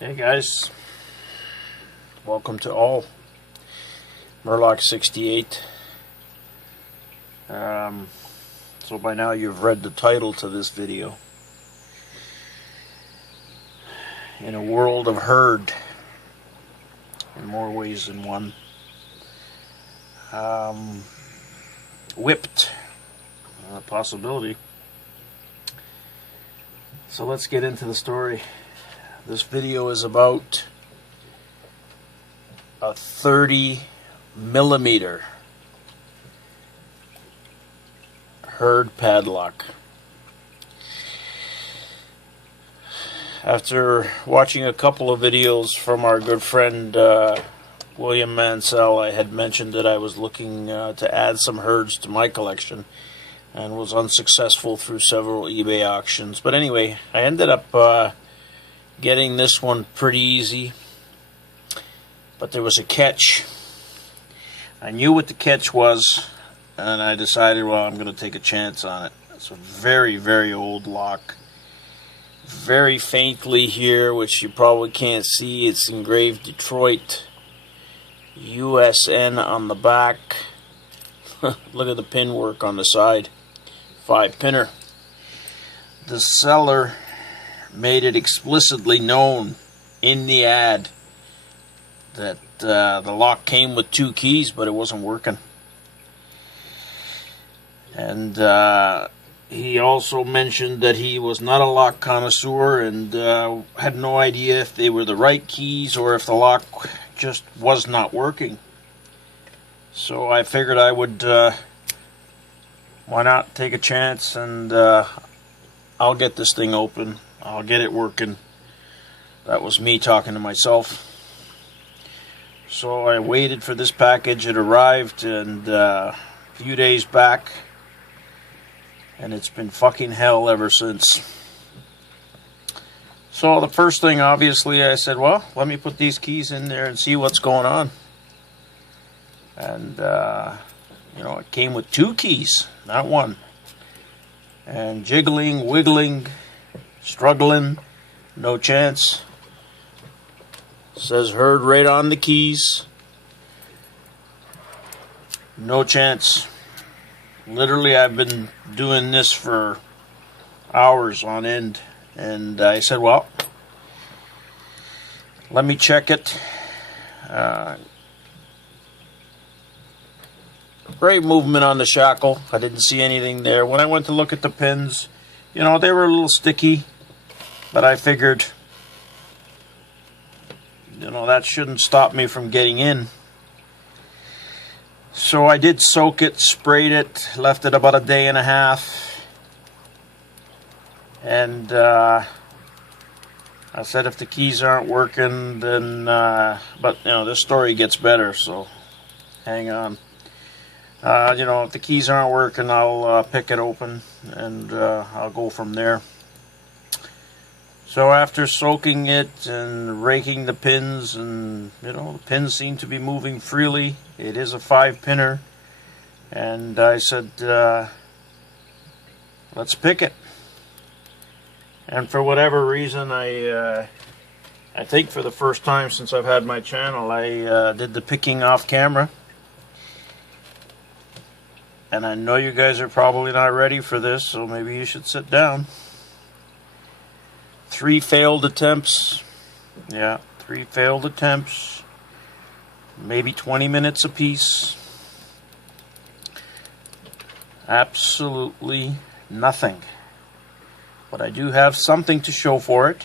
Hey guys, welcome to all MUR-LOCK 68. So by now you've read the title to this video. In a world of herd, in more ways than one, whipped, a possibility. So let's get into the story. This video is about a 30mm herd padlock. After watching a couple of videos from our good friend William Mansell, I had mentioned that I was looking to add some herds to my collection and was unsuccessful through several eBay auctions. But anyway, I ended up getting this one pretty easy, but there was a catch. I knew what the catch was, and I decided, well, I'm going to take a chance on it. It's a very, very old lock. Very faintly here, which you probably can't see, it's engraved Detroit, USN on the back. Look at the pin work on the side. 5-pinner. The seller made it explicitly known in the ad that the lock came with 2 keys, but it wasn't working. And he also mentioned that he was not a lock connoisseur and had no idea if they were the right keys or if the lock just was not working. So I figured I would, why not take a chance, and I'll get this thing open. I'll get it working. That was me talking to myself. So I waited for this package. It arrived and a few days back, and it's been fucking hell ever since. So the first thing, obviously, I said, well, let me put these keys in there and see what's going on. And you know, it came with 2 keys, not 1. And jiggling, wiggling, struggling, no chance. Says herd right on the keys. No chance. Literally, I've been doing this for hours on end, and I said, well, let me check it. Great movement on the shackle. I didn't see anything there. When I went to look at the pins, you know, they were a little sticky, but I figured, you know, that shouldn't stop me from getting in. So I did soak it, sprayed it, left it about a day and a half. And I said if the keys aren't working, then, but, you know, this story gets better, so hang on. You know, if the keys aren't working, I'll pick it open and I'll go from there. So after soaking it and raking the pins, and you know, the pins seem to be moving freely. It is a 5-pinner, and I said, let's pick it. And for whatever reason, I think for the first time since I've had my channel, I did the picking off camera. And I know you guys are probably not ready for this, so maybe you should sit down. 3 failed attempts. Yeah, 3 failed attempts. Maybe 20 minutes apiece. Absolutely nothing. But I do have something to show for it.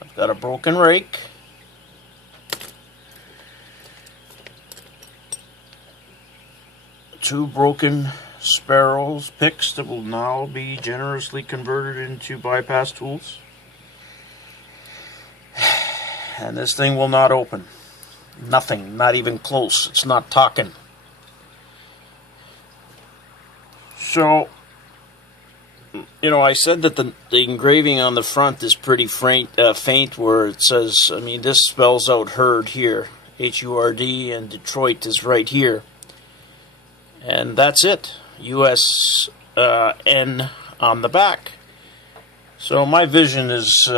I've got a broken rake. Two broken sparrows picks that will now be generously converted into bypass tools. And this thing will not open. Nothing, not even close. It's not talking. So, you know, I said that the engraving on the front is pretty faint, where it says, I mean, this spells out herd here, H-U-R-D, and Detroit is right here. And that's it. USN on the back. So my vision is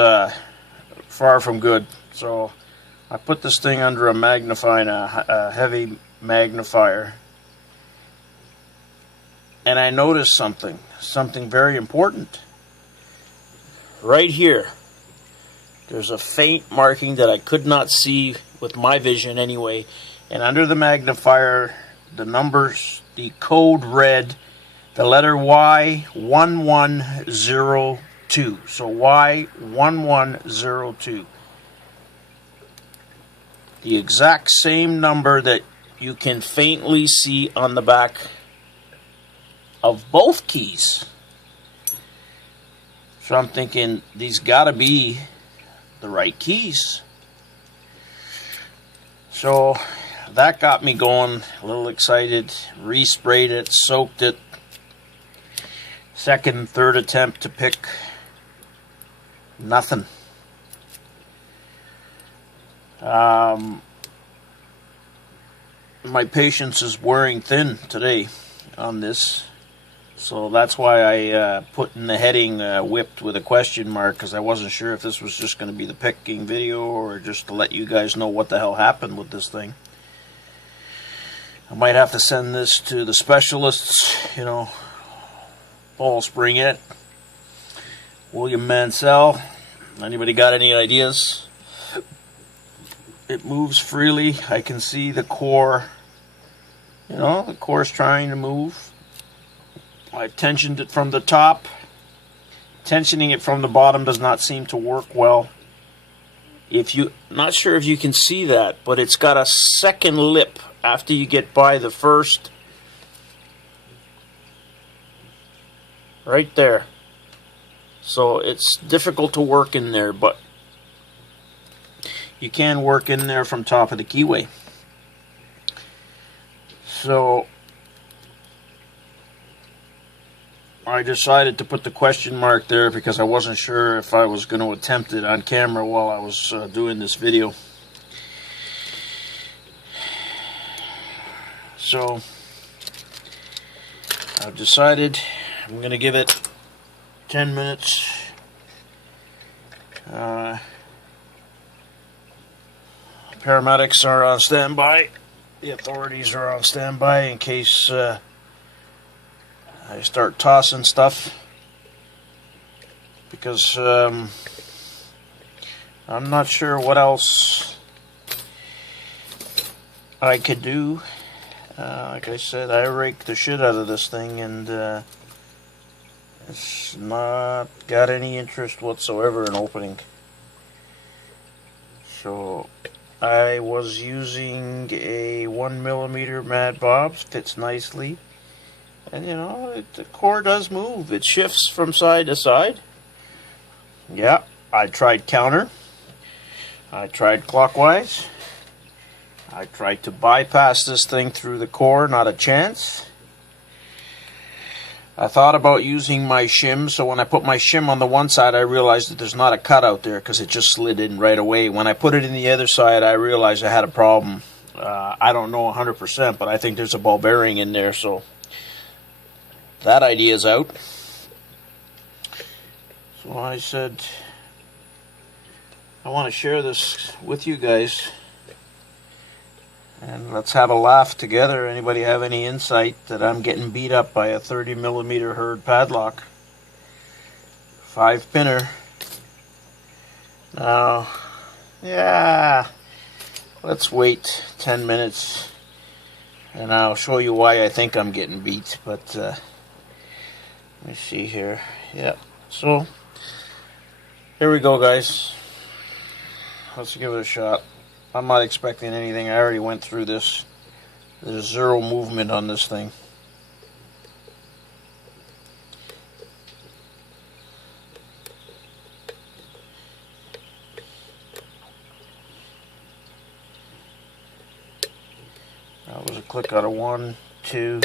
far from good. So I put this thing under a magnifying, a heavy magnifier, and I noticed something very important. Right here, there's a faint marking that I could not see with my vision anyway, and under the magnifier, the numbers, the code read the letter Y1102. So Y1102. The exact same number that you can faintly see on the back of both keys. So I'm thinking these gotta be the right keys. So that got me going, a little excited. Resprayed it, soaked it. Second, third attempt to pick, nothing. My patience is wearing thin today on this, so that's why I put in the heading whipped with a question mark, because I wasn't sure if this was just going to be the picking video or just to let you guys know what the hell happened with this thing. I might have to send this to the specialists, you know, Paul Springett, William Mansell. Anybody got any ideas? It moves freely. I can see the core. You know, the core's trying to move. I tensioned it from the top. Tensioning it from the bottom does not seem to work well. Not sure if you can see that, but it's got a second lip after you get by the first. Right there. So it's difficult to work in there, but you can work in there from top of the keyway. So I decided to put the question mark there because I wasn't sure if I was going to attempt it on camera while I was doing this video. So I've decided I'm going to give it 10 minutes. Paramedics are on standby. The authorities are on standby in case I start tossing stuff, because I'm not sure what else I could do. Like I said, I raked the shit out of this thing, and it's not got any interest whatsoever in opening. So I was using a 1mm Mad Bob's, fits nicely, and you know, the core does move. It shifts from side to side. Yeah, I tried counter. I tried clockwise. I tried to bypass this thing through the core, not a chance. I thought about using my shim, so when I put my shim on the one side, I realized that there's not a cutout there because it just slid in right away. When I put it in the other side, I realized I had a problem. I don't know 100%, but I think there's a ball bearing in there, so that idea is out. So I said, I want to share this with you guys, and let's have a laugh together. Anybody have any insight that I'm getting beat up by a 30mm Hurd padlock? 5-pinner. Now, yeah, let's wait 10 minutes and I'll show you why I think I'm getting beat. But let me see here. Yeah, so here we go, guys. Let's give it a shot. I'm not expecting anything. I already went through this. There's zero movement on this thing. That was a click out of 1, 2.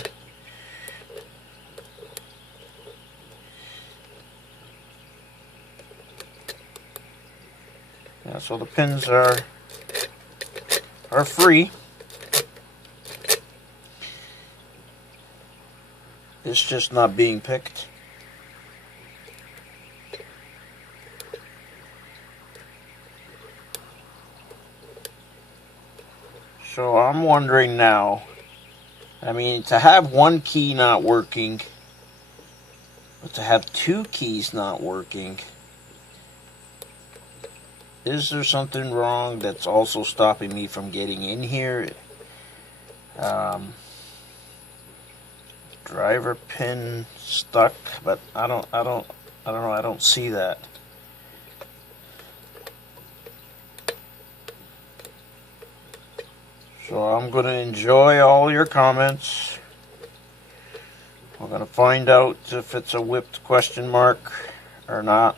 Yeah, so the pins are free. It's just not being picked. So I'm wondering now, I mean, to have one key not working, but to have two keys not working, is there something wrong that's also stopping me from getting in here? Driver pin stuck, but I don't know, I don't see that. So I'm going to enjoy all your comments. We're going to find out if it's a whipped question mark or not.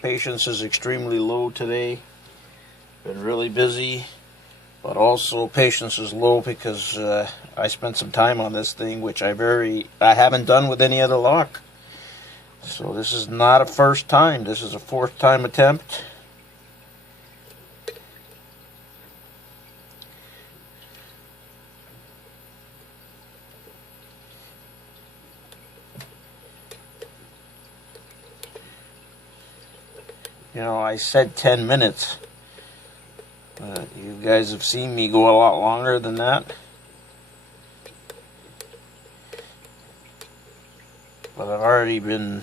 Patience is extremely low today. Been really busy, but also patience is low because I spent some time on this thing, which I haven't done with any other lock. So this is not a first time. This is a fourth time attempt. You know, I said 10 minutes. You guys have seen me go a lot longer than that. But I've already been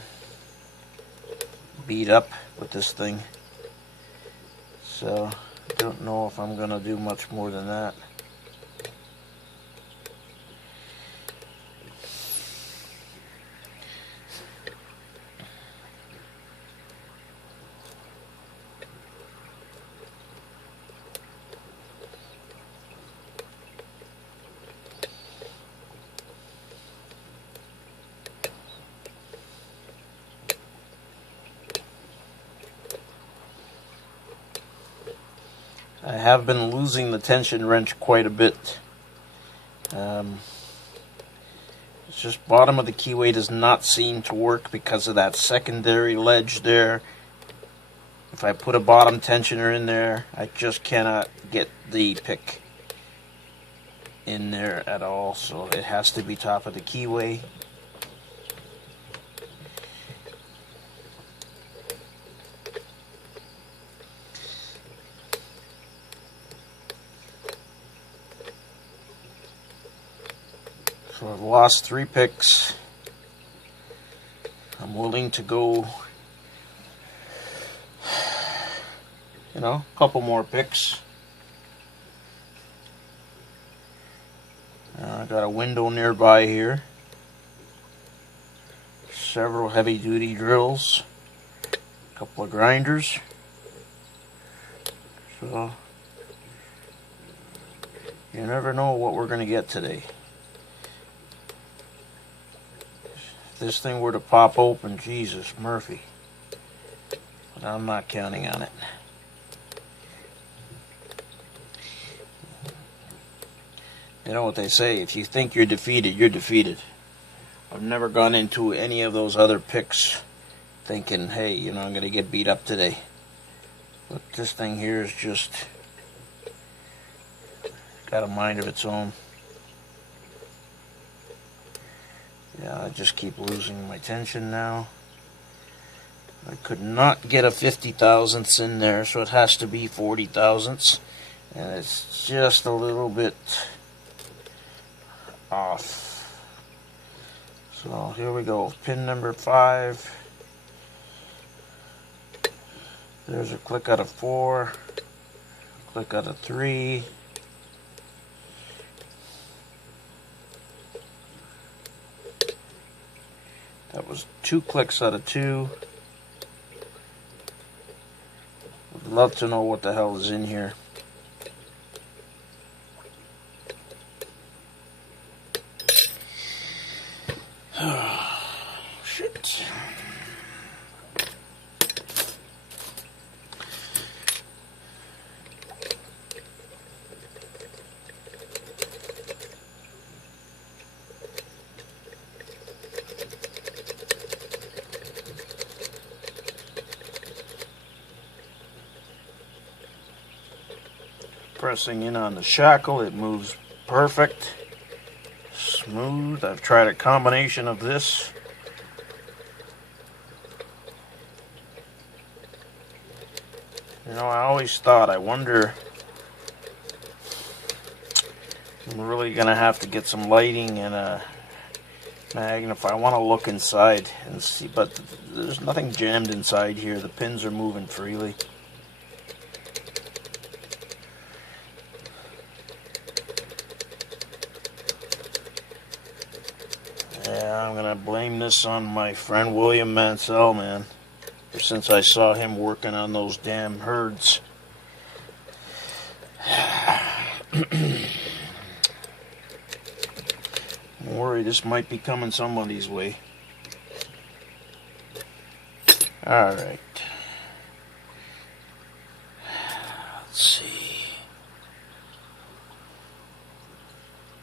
beat up with this thing. So, I don't know if I'm going to do much more than that. I have been losing the tension wrench quite a bit. It's just bottom of the keyway does not seem to work because of that secondary ledge there. If I put a bottom tensioner in there, I just cannot get the pick in there at all, so it has to be top of the keyway. So I've lost 3 picks. I'm willing to go, you know, a couple more picks. I got a window nearby here. Several heavy duty drills. A couple of grinders. So you never know what we're going to get today. If this thing were to pop open, Jesus, Murphy. But I'm not counting on it. You know what they say, if you think you're defeated, you're defeated. I've never gone into any of those other picks thinking, hey, you know, I'm going to get beat up today. But this thing here is just got a mind of its own. Yeah, I just keep losing my tension now. I could not get a 50 thousandths in there, so it has to be 40 thousandths. And it's just a little bit off. So here we go, pin number 5. There's a click out of 4, click out of 3. That was 2 clicks out of 2. Would love to know what the hell is in here. Shit. Pressing in on the shackle, it moves perfect, smooth. I've tried a combination of this. You know, I always thought, I wonder I'm really going to have to get some lighting and a magnify. I want to look inside and see, but there's nothing jammed inside here. The pins are moving freely. Yeah, I'm going to blame this on my friend William Mansell, man. Ever since I saw him working on those damn herds. Don't worry, this might be coming somebody's way. Alright. Let's see.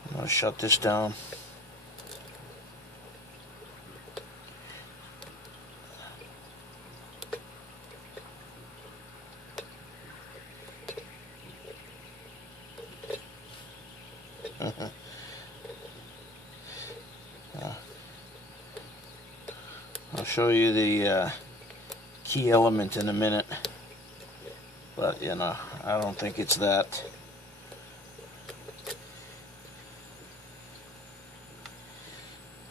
I'm going to shut this down. I'll show you the key element in a minute, but you know, I don't think it's that.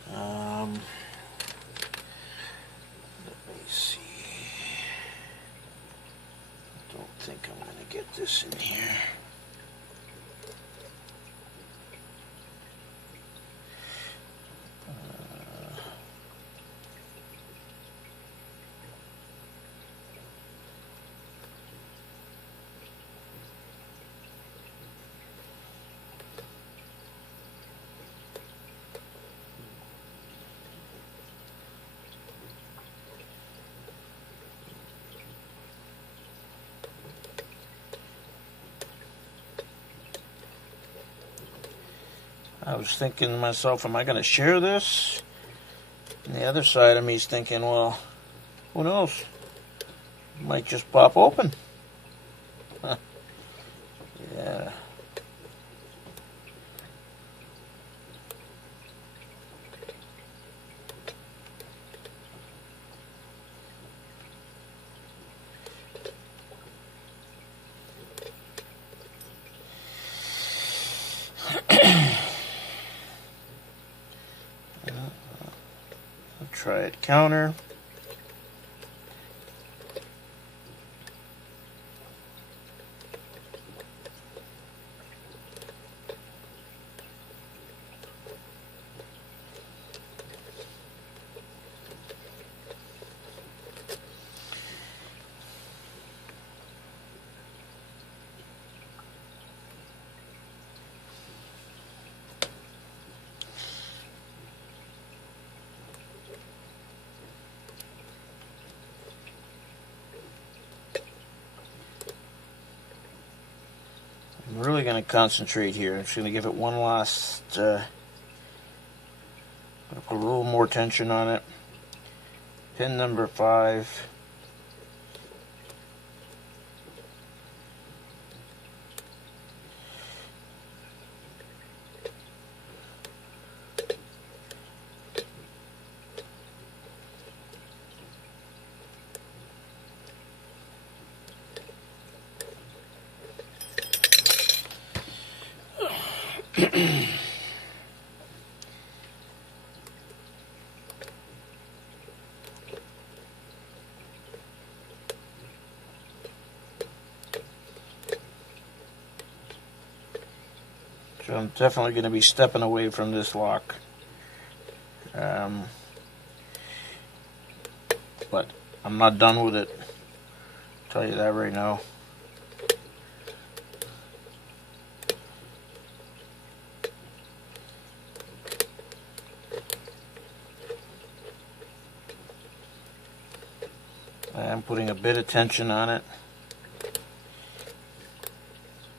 Let me see. I don't think I'm going to get this in here. I was thinking to myself, am I going to share this? And the other side of me is thinking, well, who knows? It might just pop open. Huh. Yeah. Try it counter. I'm really going to concentrate here. I'm just going to give it one last, put a little more tension on it. Pin number 5. So I'm definitely going to be stepping away from this lock. But I'm not done with it. I'll tell you that right now. I'm putting a bit of tension on it.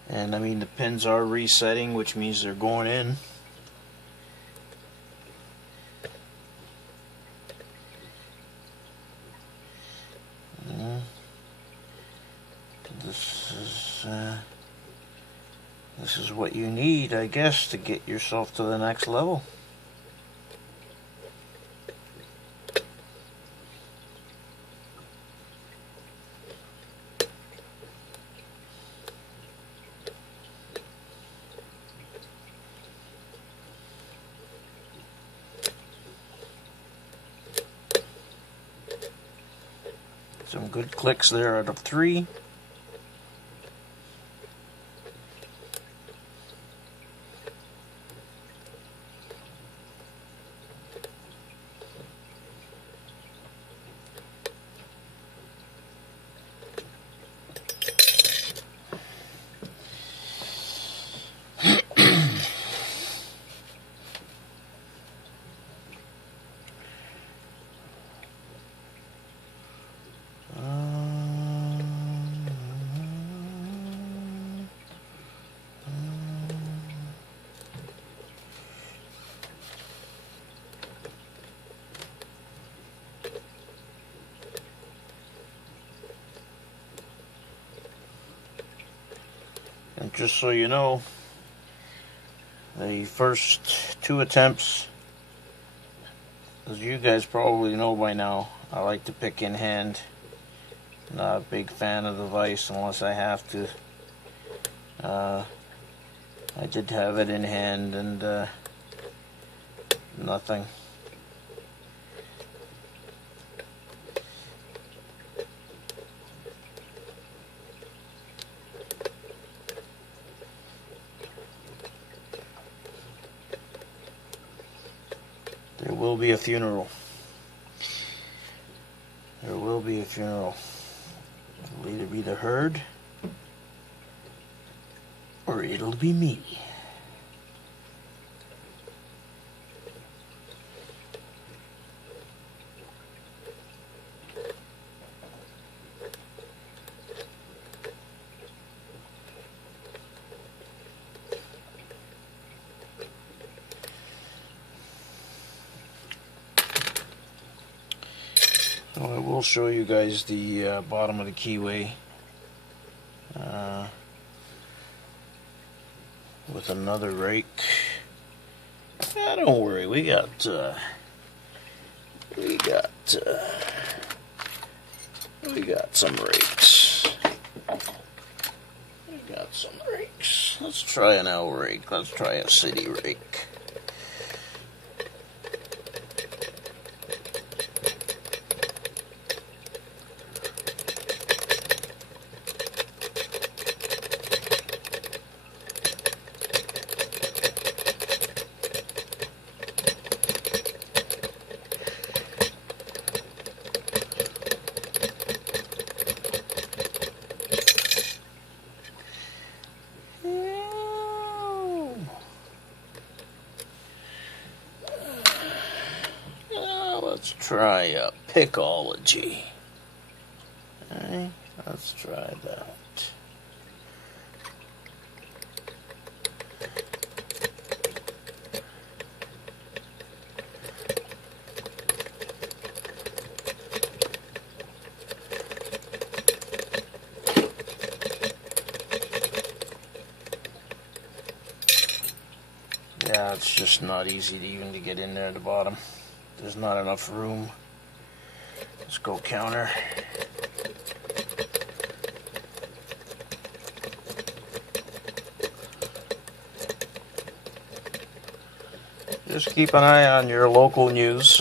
And I mean, the pins are resetting, which means they're going in. This is what you need, I guess, to get yourself to the next level. Some good clicks there out of 3. And just so you know, the first 2 attempts, as you guys probably know by now, I like to pick in hand. Not a big fan of the vise unless I have to. I did have it in hand and nothing. There will be a funeral. There will be a funeral. It'll either be the herd or it'll be me. So I will show you guys the bottom of the keyway with another rake. Don't worry, we got some rakes. We got some rakes. Let's try an L rake. Let's try a city rake. Let's try a pickology. Okay, let's try that. Yeah, it's just not easy to even get in there at the bottom. There's not enough room. Let's go counter. Just keep an eye on your local news.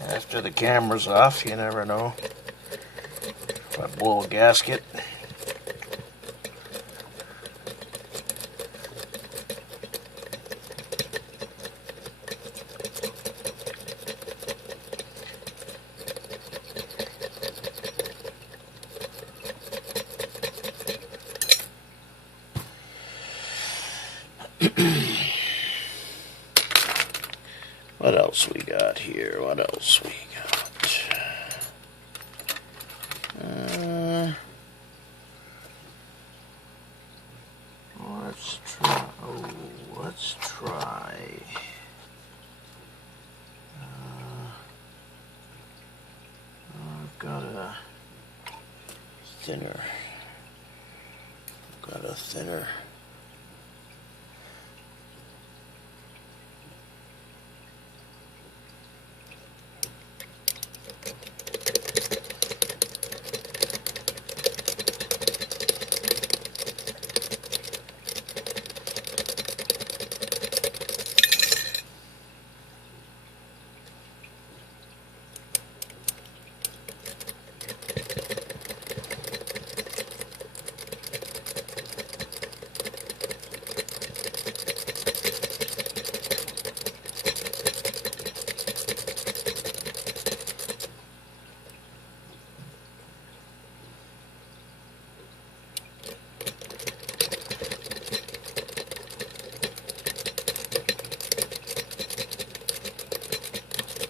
After the camera's off, you never know. If I blow a gasket. What else we got here? What else we got? Let's try. Oh, let's try. I've got a thinner. Got a thinner.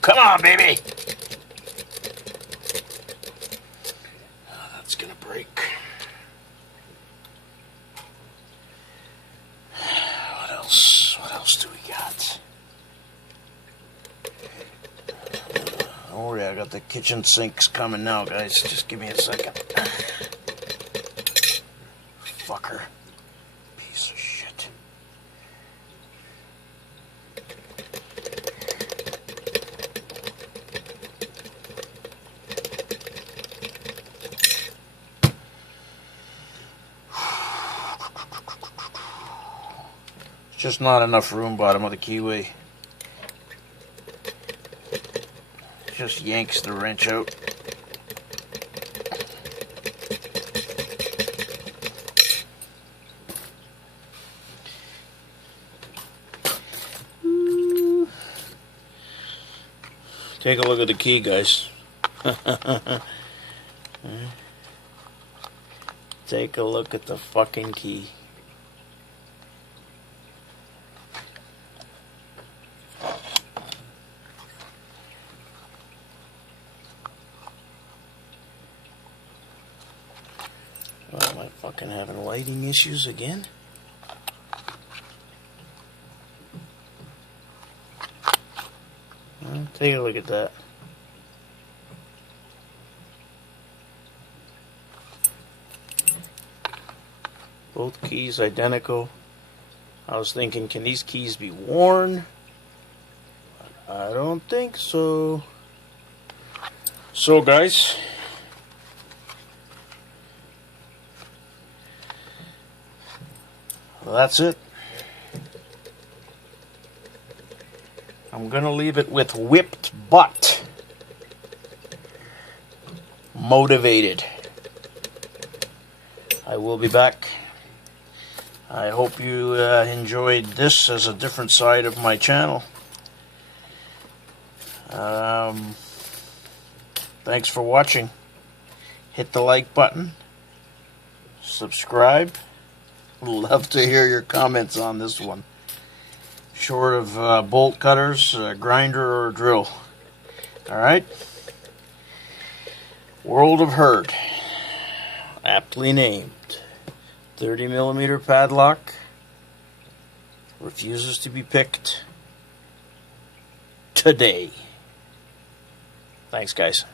come on, baby. Oh, that's gonna break. What else? What else do we got? Don't worry, I got the kitchen sinks coming now, guys. Just give me a second. Fucker. Piece of shit. Just not enough room bottom of the keyway. Just yanks the wrench out. Take a look at the key, guys. Take a look at the fucking key. Oh, am I fucking having lighting issues again? Well, take a look at that. Both keys identical. I was thinking, can these keys be worn? I don't think so. So, guys, well, that's it. I'm gonna leave it with whipped butt. Motivated. I will be back. I hope you enjoyed this as a different side of my channel. Thanks for watching. Hit the like button. Subscribe. Love to hear your comments on this one. Short of bolt cutters, grinder, or drill. Alright? World of Hurd. Aptly named. 30mm padlock. Refuses to be picked today. Thanks, guys.